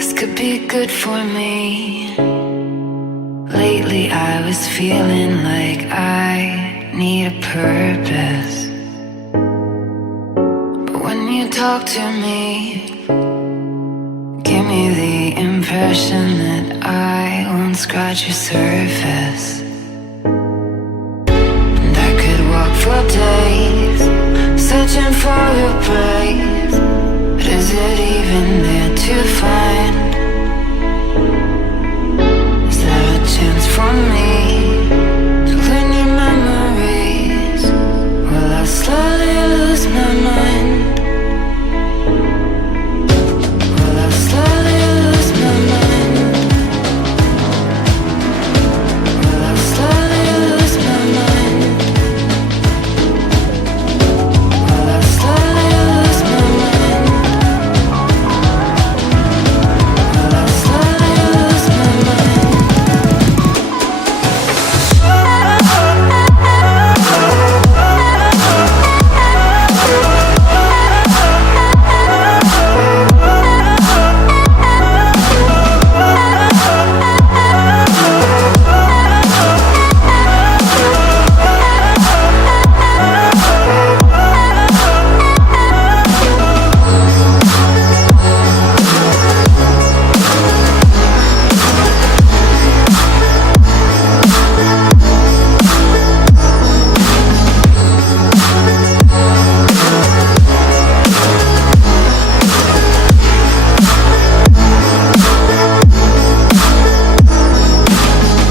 This could be good for me. Lately I was feeling like I need a purpose. But when you talk to me, give me the impression that I won't scratch your surface. And I could walk for days, searching for your praise. But is it even there to find? Is there a chance for me to learn your memories? Will I slowly lose my mind? Will I slowly lose my mind? Will I slowly lose my mind? Will I slowly lose my mind? Will I slowly lose my mind?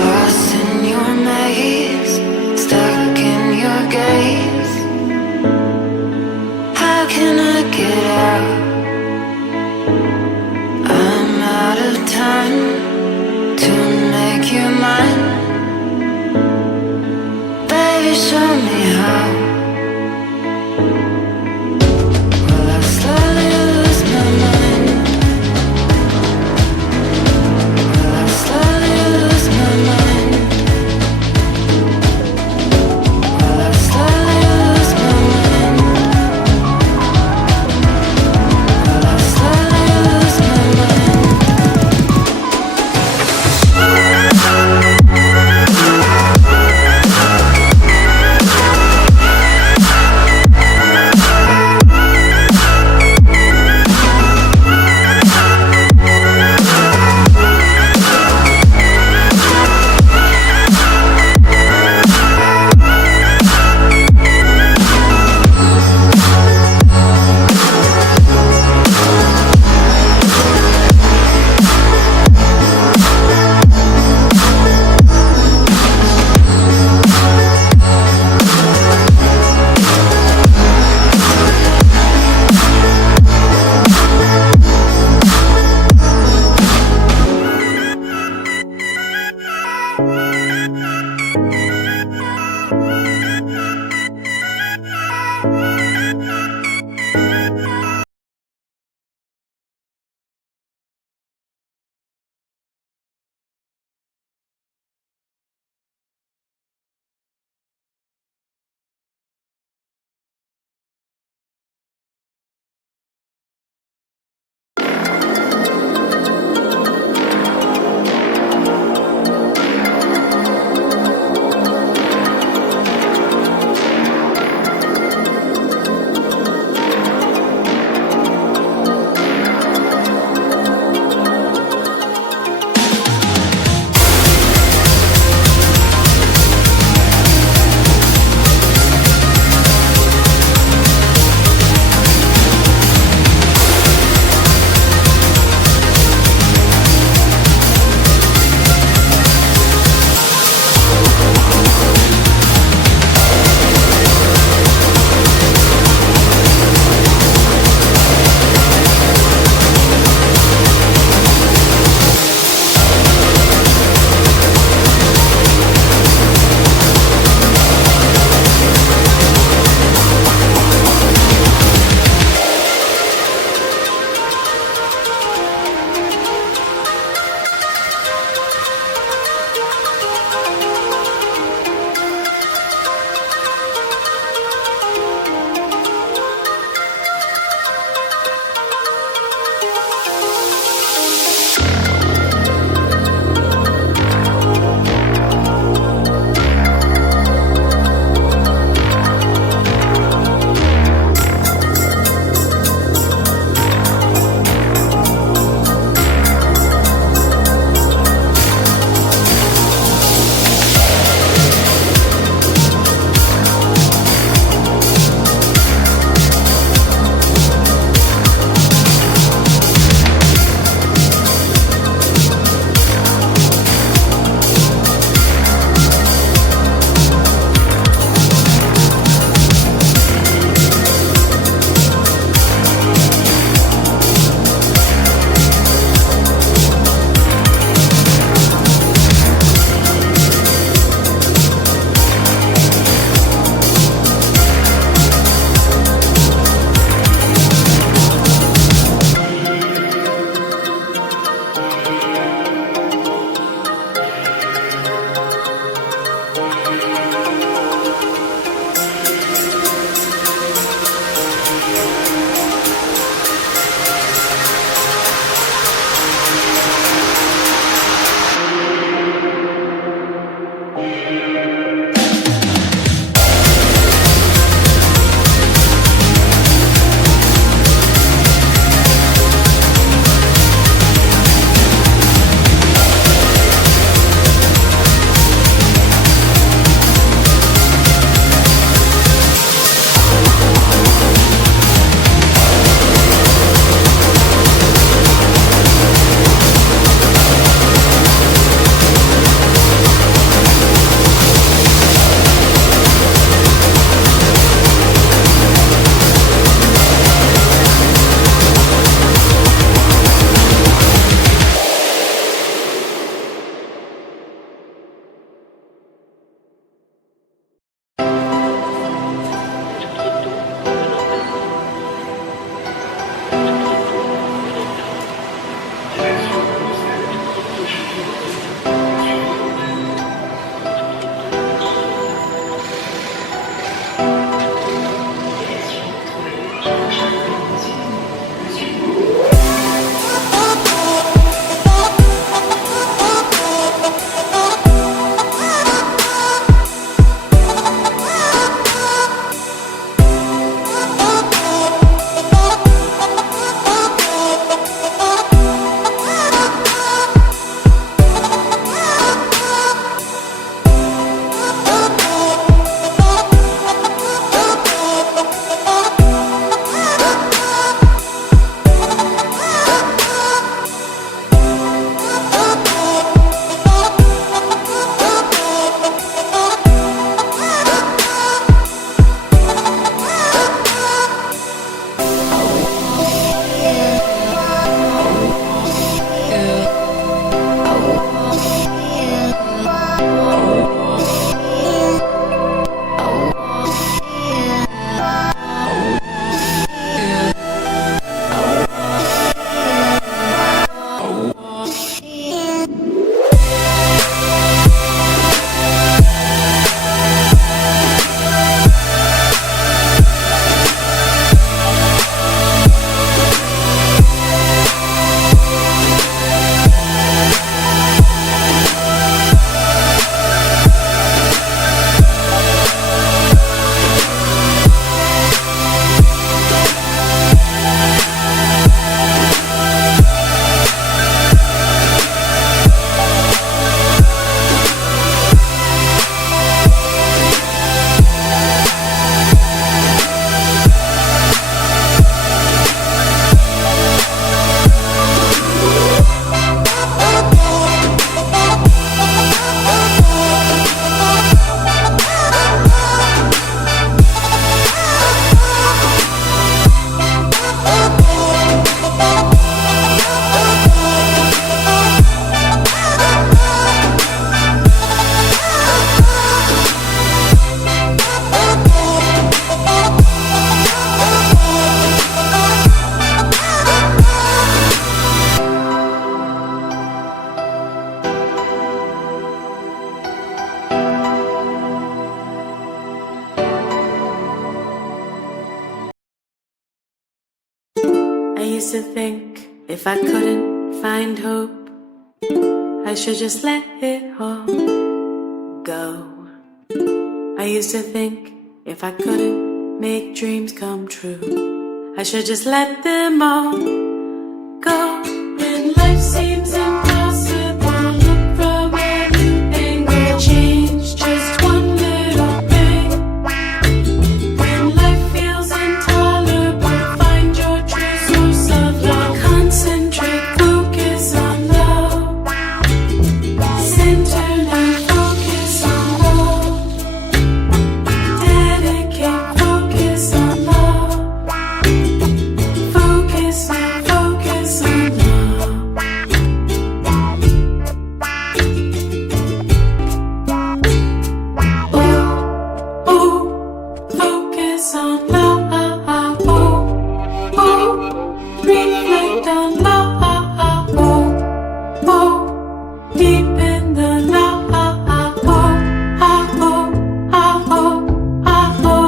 Lost in your maze, stuck in your gaze. How can I get out? I'm out of time to make you mine. Baby, show me how. Will I slowly lose my mind? Will I slowly lose my mind? Will I slowly lose my mind? Will I slowly lose my mind? Will to think if I couldn't find hope, I should just let it all go. I used to think if I couldn't make dreams come true, I should just let them all go. When life seems impossible, look from a new angle, change just one little thing. When life feels intolerable, find your true source of love. Concentrate, focus on love. Center now, focus on love. Dedicate, focus on love. Focus now, focus on love. Oh, oh, focus on love. Oh, oh, reflect on love. Oh, oh, deep in the love. Oh, oh,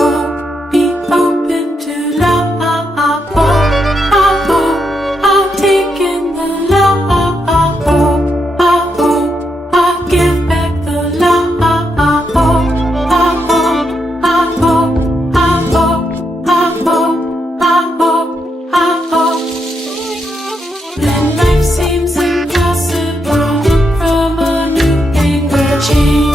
oh, be open to love. Take in the love. Give back the love. When life seems impossible, look from a new angle, change